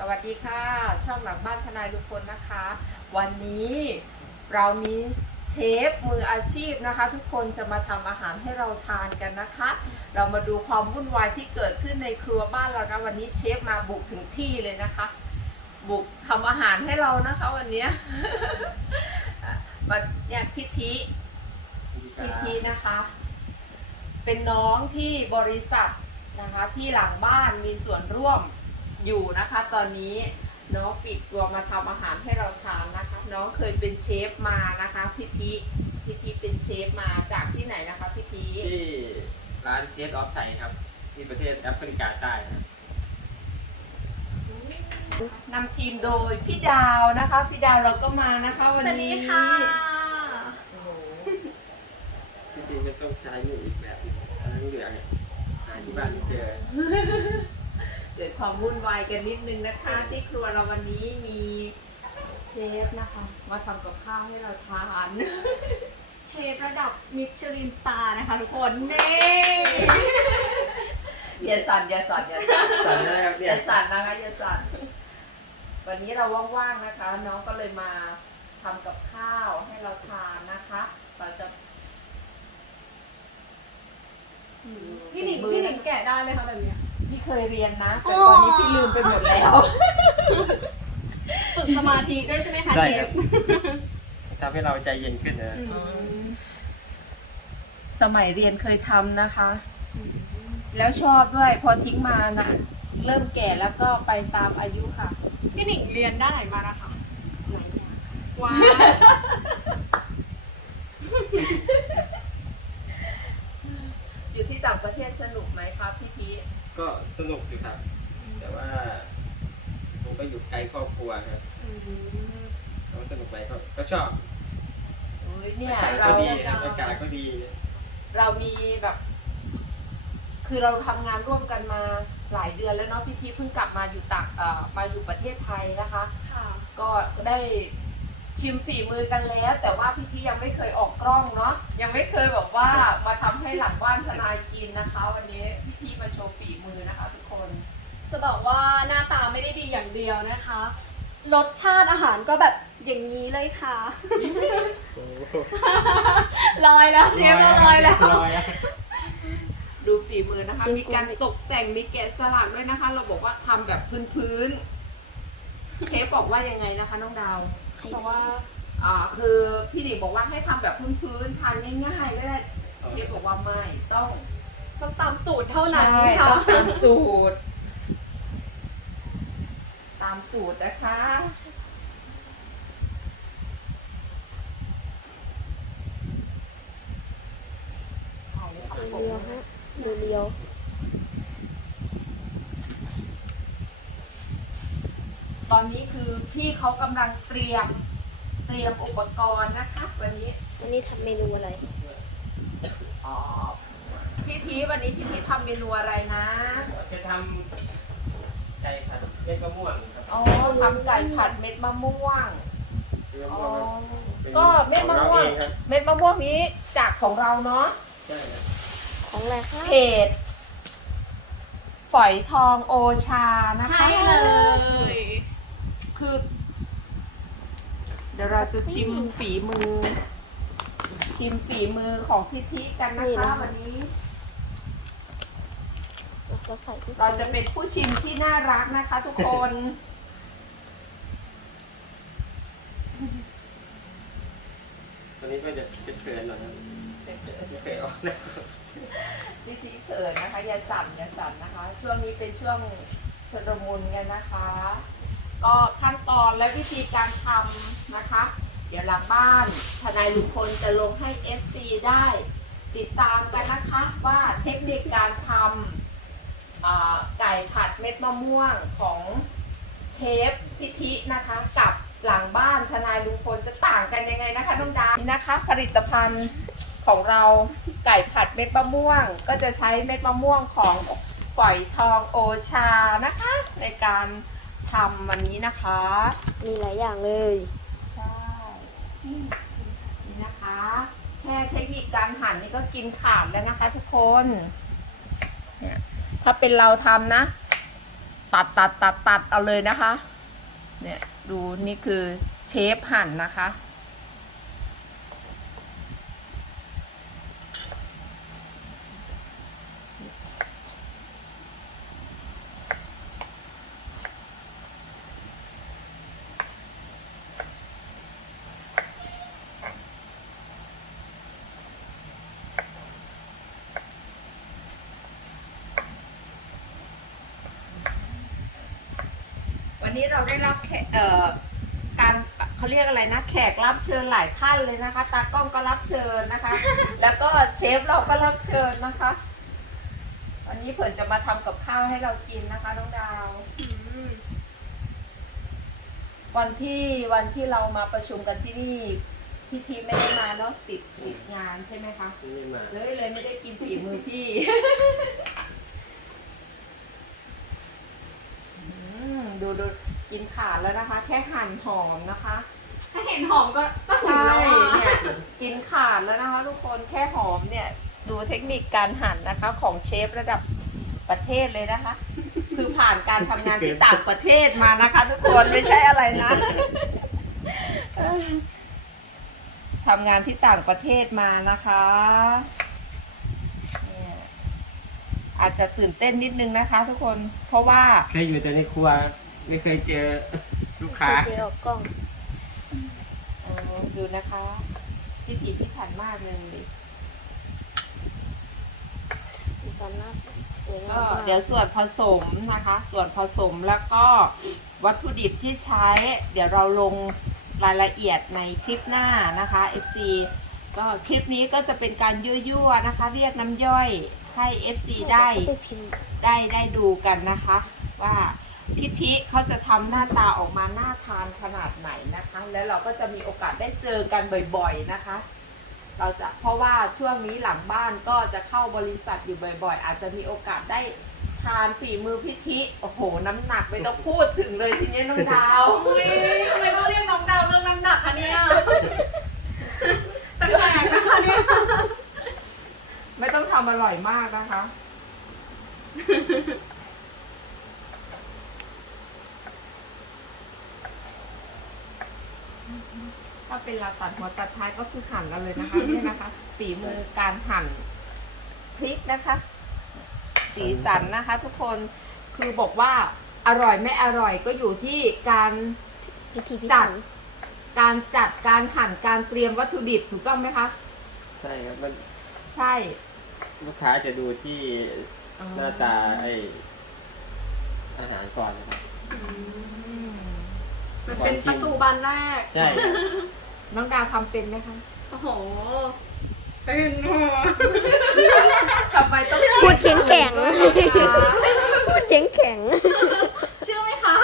สวัสดีค่ะ ช่องหลังบ้านทนายทุกคนนะคะ วันนี้เรามีเชฟมืออาชีพนะคะ ทุกคนจะมาทำอาหารให้เราทานกันนะคะ เรามาดูความวุ่นวายที่เกิดขึ้นในครัวบ้านเรานะวันนี้เชฟมาบุกถึงที่เลยนะคะ บุกทำอาหารให้เรานะคะวันนี้วันเนี่ยพิธีพิธีนะคะ เป็นน้องที่บริษัทนะคะที่หลังบ้านมีส่วนร่วม อยู่นะคะ ตอนนี้น้องปิดตัวมาทำอาหารให้เราทานนะคะ น้องเคยเป็นเชฟมานะคะพิธีพิธีเป็นเชฟมาจากที่ไหนนะคะพิธีที่ร้านเทสออฟไทยครับ ที่ประเทศแอฟริกาใต้ครับนำทีมโดยพี่ดาวนะคะ พี่ดาวเราก็มานะคะสวันวัสนี้ดีค่ะ โอ้โหที่จริงมันต้องใช้มืออีกแบบหนึงอันนั้นเหลืองเนี่ยหาที่บ้านไม่เจอ เกิดความวุ่นวายกันนิดนึงนะคะที่ครัวเราวันนี้มีเชฟนะคะมาทำกับข้าวให้เราทานเชฟระดับมิชลินสตาร์นะคะทุกคนนี่อย่าสั่นอย่าสั่นอย่าสั่นสั่นนะครับอเนี่ยย่าสั่นนะคะอย่าสั่นวันนี้เราว่างๆนะคะ น้องก็เลยมาทำกับข้าวให้เราทานนะคะ เราจะ พี่หนิงพี่หนิงแกะได้ไหมคะแบบเนี้ยพี่ เคยเรียนนะ แต่ตอนนี้พี่ลืมไปหมดแล้ว ฝึกสมาธิด้วยใช่ไหมคะได้เชครัฟบ ทำให้เราใจเย็นขึ้นนะอืมสมัยเรียนเคยทำนะคะ แล้วชอบด้วยพอทิ้งมานะเริ่มแก่แล้วก็ไปตามอายุค่ะ พี่หนิงเรียนด้านไหนมานะคะว้าว อยู่ที่ต่างประเทศสนุกไหมครับพี่พีช ก็ สนุกอยู่ครับ แต่ว่าผมก็อยู่ไกลครอบครัวครับก็สนุกไปก็ก็ชอบอุ๊ยเนี่ยอากาศเราก็ดีครับอากาศก็ดีเรามีแบบ คือเราทำงานร่วมกันมาหลายเดือนแล้วเนาะพี่พีชเพิ่งกลับมาอยู่ต่างเอ่อมาอยู่ประเทศไทยนะคะ ค่ะ ก็ได้ชิมฝีมือกันแล้ว แต่ว่าพี่พีชยังไม่เคยออกกล้องเนาะยังไม่เคยแบบว่ามาทำให้หลังบ้านทนายกินนะคะ วันนี้พี่พีชมาโชว์ฝีมือนะคะทุกคน จะบอกว่าหน้าตาไม่ได้ดีอย่างเดียวนะคะ รสชาติอาหารก็แบบอย่างนี้เลยค่ะ โอ้ลอยแล้วเชฟเราลอยแล้ว ลอยแล้วดูฝีมือนะคะ มีการตกแต่งมีแกะสลักด้วยนะคะ เราบอกว่าทำแบบพื้นๆ เชฟบอกว่ายังไงนะคะน้องดาว เพราะว่าอ่าคือพี่ดิบอกว่าให้ทำแบบพื้นๆทานง่ายๆก็ได้ เชฟบอกว่าไม่ต้อง ต้องตามสูตรเท่านั้นใช่ค่ะ ต้องตามสูตร ตามสูตรนะคะ เรียวฮะดูเรียวตอนนี้คือพี่เขากำลังเตรียม เตรียมอุปกรณ์นะคะ วันนี้ วันนี้ทำเมนูอะไร อ๋อ พี่ทีวันนี้พี่ทีทำเมนูอะไรนะ จะทำไก่ผัดเม็ดมะม่วงครับอ๋อทำไก่ผัดเม็ดมะม่วงคือมะอ๋ม่อวงเป็นก็เม็ดมะม่วงของเราเองครับเม็ดมะม่วงนี้จากของเราเนาะใช่ครับของอะไรคะเพจฝอยทองโอชานะคะ ใช่เลย คือ เดี๋ยวเราจะชิมฝีมือ ชิมฝีมือของพิธีกันนะคะวันนี้ เราใส่ที่เราจะเป็นผู้ชิมที่น่ารักนะคะทุกคน ตอนนี้ก็จะเขินๆหน่อยครับไม่เคยออกนะพิธีเขินนะคะอย่าสั่นอย่าสั่นนะคะ ช่วงนี้เป็นช่วงชนมุนกันนะคะ ก็ขั้นตอนและวิธีการทำนะคะ เดี๋ยวหลังบ้านทนายลุงพลจะลงให้ FC ได้ ติดตามกันนะคะว่าเทคนิคการทำอ่า ไก่ผัดเม็ดมะม่วงของเชฟพิธินะคะ กับหลังบ้านทนายลุงพลจะต่างกันยังไงนะคะน้องดาวนี่นะคะ ผลิตภัณฑ์ของเราไก่ผัดเม็ดมะม่วง ก็จะใช้เม็ดมะม่วงของฝอยทองโอชานะคะ ในการทำวันนี้นะคะ มีหลายอย่างเลย ใช่นี่นะคะ แค่เทคนิคการหั่นนี่ก็กินขาดแล้วนะคะทุกคน ถ้าเป็นเราทำนะ ตัดตัดตัดตัดเอาเลยนะคะ เนี่ยดูนี่คือเชฟหั่นนะคะ นี้เราได้รับแขกเอ่อการเขาเรียกอะไรนะ แขกรับเชิญหลายท่านเลยนะคะ ตากล้องก็รับเชิญนะคะ แล้วก็เชฟเราก็รับเชิญนะคะ วันนี้เผิ่นจะมาทำกับข้าวให้เรากินนะคะน้องดาวอืมวันที่วันที่เรามาประชุมกันที่นี่พี่ทีไม่ได้มาเนาะติดติดงานใช่ไหมคะนี่มาเลยเลยไม่ได้กินฝีมือพี่ อืมดูดู กินขาดแล้วนะคะ แค่หั่นหอมนะคะ ถ้าเห็นหอมก็ก็ถึงใช่แล้วอะเนี่ยกินขาดแล้วนะคะทุกคนแค่หอมเนี่ย ดูเทคนิคการหั่นนะคะ ของเชฟระดับประเทศเลยนะคะ คือผ่านการทำงานที่ต่างประเทศมานะคะ ทุกคนไม่ใช่อะไรนะทำงานที่ต่างประเทศมานะคะเนี่ยอาจจะตื่นเต้นนิดนึงนะคะ ทุกคนเพราะว่าเคยอยู่แต่ในครัว ไม่เคยเจอลูกค้า เจอออกกล้องเออดูนะคะพิถีพิถันมากเลยสีสันน่าสวยงาก็มมากเดี๋ยวส่วนผสมนะคะ ส่วนผสมแล้วก็วัตถุดิบที่ใช้ เดี๋ยวเราลงรายละเอียดในคลิปหน้านะคะ FC ก็คลิปนี้ก็จะเป็นการยั่วๆนะคะ เรียกน้ำย่อยให้ FC ได้ไปพิมพ์ได้ได้ดูกันนะคะ ว่า พิธิเขาจะทำหน้าตาออกมาน่าทานขนาดไหนนะคะ แล้วเราก็จะมีโอกาสได้เจอกันบ่อยๆนะคะ เราจะเพราะว่าช่วงนี้หลังบ้านก็จะเข้าบริษัทอยู่บ่อยๆ อาจจะมีโอกาสได้ทานฝีมือพิธิโอ้โห น้ำหนักไม่ต้องพูดถึงเลยทีนี้น้องดาวอุ้ยทำไมต้องเรียกน้องดาวเรื่องน้ำหนักคะเนี่ยแปลกๆนะคะเนี่ยไม่ต้องทำอร่อยมากนะคะ ถ้าเป็นเราตัดหัวตัดท้ายก็คือหั่นกันเลยนะคะนี่นะคะฝีมือการหั่นพริกนะคะ สีสันนะคะ ทุกคนคือบอกว่าอร่อยไม่อร่อยก็อยู่ที่การพิธีพิจัถัดนการจัดการหั่นการเตรียมวัตถุดิบถูกต้องไหมคะ ใช่ครับมันใช่ลูกค้าจะดูที่หน้าตาไออาหารก่อนนะครับอืม มันเป็นประตูบานแรก ใช่ครับน้องดาวทำเป็นไหมคะ โอ้โหเป็นหัวทำไมต้องพูดแข็งแข็งพูดแข็งแข็งเชื่อไหมคะ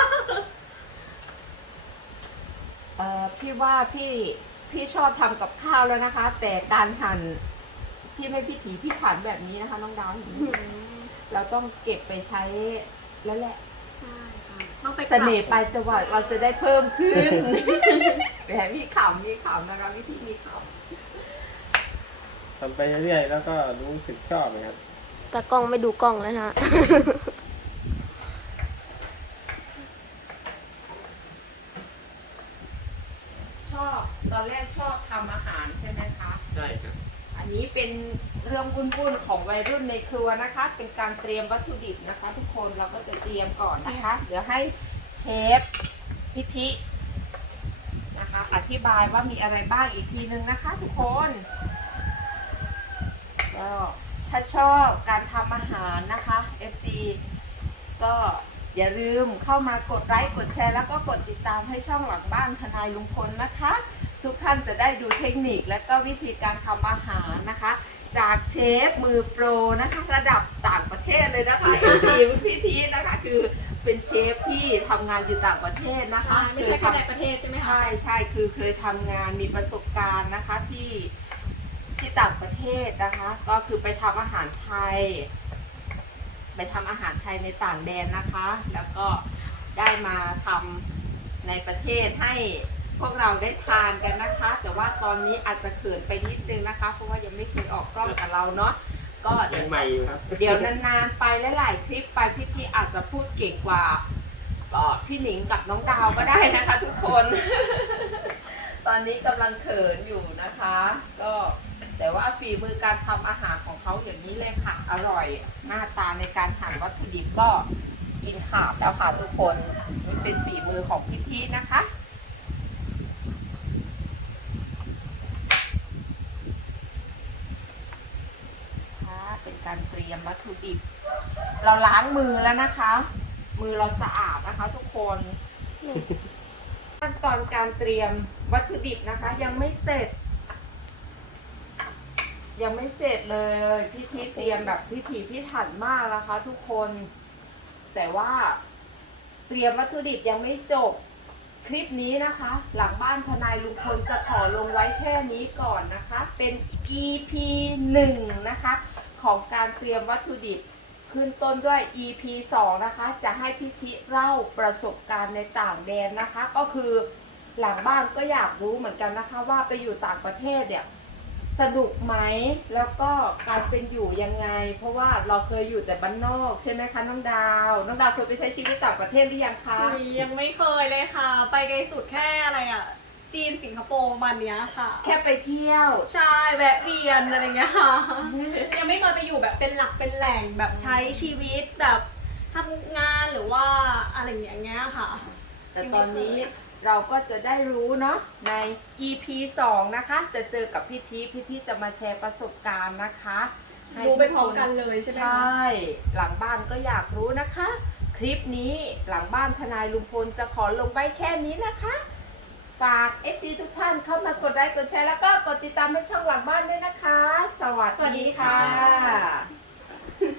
เอ่อพี่ว่าพี่พี่ชอบทำกับข้าวแล้วนะคะ แต่การหั่นพี่ไม่พิถีพิถันแบบนี้นะคะ น้องดาวเห็นไหมเราต้องเก็บไปใช้แล้วแหละใช่ค่ะ ต้องไปกเสลับน่ห์ปลายจังหวัดเราจะได้เพิ่มขึ้น แหมมีข่าวมีข่าวนะคะวิธีมีข่าวทำไปเรื่อยๆแล้วก็รู้สึกชอบนะครับตากล้องไม่ดูกล้องแล้วนะฮะชอบ ตอนแรกชอบทำอาหารใช่ไหมคะ ใช่ครับ อันนี้เป็นเรื่องวุ่นๆของ วัยรุ่นในครัวนะคะ เป็นการเตรียมวัตถุดิบนะคะ ทุกคนเราก็จะเตรียมก่อนนะคะ เดี๋ยวให้เชฟพิธินะคะ อธิบายว่ามีอะไรบ้างอีกทีนึงนะคะ ทุกคนก็ถ้าชอบการทำอาหารนะคะ FD ก็อย่าลืมเข้ามากดไลค์กดแชร์แล้วก็กดติดตามให้ช่องหลังบ้านทนายลุงพลนะคะ ทุกท่านจะได้ดูเทคนิคและก็วิธีการทำอาหารนะคะ จากเชฟมือโปรนะคะ ระดับต่างประเทศเลยนะคะทีมพี่ทีนะคะคือเป็นเชฟที่ทำงานอยู่ต่างประเทศนะคะใช่ไม่ใช่แค่ในประเทศใช่ไหมคะใช่ใช่คือเคยทำงานมีประสบการณ์นะคะที่ที่ต่างประเทศนะคะ ก็คือไปทำอาหารไทย ไปทำอาหารไทยในต่างแดนนะคะ แล้วก็ได้มาทำในประเทศให้ พวกเราได้ทานกันนะคะ แต่ว่าตอนนี้อาจจะเขินไปนิดนึงนะคะ เพราะว่ายังไม่เคยออกกล้องกับเราเนาะก็เดี๋ยัยว งใหม่อยู่ครับ เดี๋ยวนานๆไปหลายๆคลิปไปพี่ทีอาจจะพูดเก่งกว่าเอ่อพี่หนิงกับน้องดาวก็ได้นะคะทุกคน ตอนนี้กำลังเขินอยู่นะคะ ก็แต่ว่าฝีมือการทำอาหารของเขาอย่างนี้เลยค่ะอร่อย หน้าตาในการหั่นวัตถุดิบก็กินขาดแล้วค่ะทุกคนนี่เป็นฝีมือของพี่ทีนะคะ ค่ะเป็น การเตรียมวัตถุดิบ เราล้างมือแล้วนะคะ มือเราสะอาดนะคะทุกคนขั้นตอนการเตรียมวัตถุดิบนะคะ ยังไม่เสร็จ ยังไม่เสร็จเลยพี่ทีเตรียมแบบพิถีพิถันมากนะคะ ทุกคน แต่ว่า เตรียมวัตถุดิบยังไม่จบคลิปนี้นะคะ หลังบ้านทนายลุงพลจะขอลงไว้แค่นี้ก่อนนะคะ เป็น EP 1 นะคะ ของการเตรียมวัตถุดิบ ขึ้นต้นด้วย EP 2 นะคะ จะให้พิธิเล่าประสบการณ์ในต่างแดนนะคะ ก็คือหลังบ้านก็อยากรู้เหมือนกันนะคะ ว่าไปอยู่ต่างประเทศเนี่ยสนุกไหมแล้วก็การเป็นอยู่ยังไง เพราะว่าเราเคยอยู่แต่บ้านนอกใช่ไหมคะน้องดาวน้องดาวเคยไปใช้ชีวิตต่างประเทศหรือยังคะยังไม่เคยเลยค่ะ ไปไกลสุดแค่อะไรอะ จีนสิงคโปร์วันเนี้ยค่ะ แค่ไปเที่ยว ใช่แวะเวียนอะไรเงี้ยค่ะ ยังไม่เคยไปอยู่แบบเป็นหลักเป็นแหล่งแบบใช้ชีวิตแบบทำงานหรือว่าอะไรอย่างเงี้ยค่ะ แต่ตอนนี้เราก็จะได้รู้เนาะใน EP 2 นะคะ จะเจอกับพี่ทีพี่ทีจะมาแชร์ประสบการณ์นะคะให้รู้ไปทุพร้อมกันเลยใช่ไหมใชคะ่หลังบ้านก็อยากรู้นะคะ คลิปนี้หลังบ้านทนายลุงพลจะขอลงไว้แค่นี้นะคะ ฝาก FC ทุกท่านเข้ามากดไลค์กดแชร์แล้วก็กดติดตามให้ช่องหลังบ้านด้วยนะคะ สวัสสวัสดีค่ะ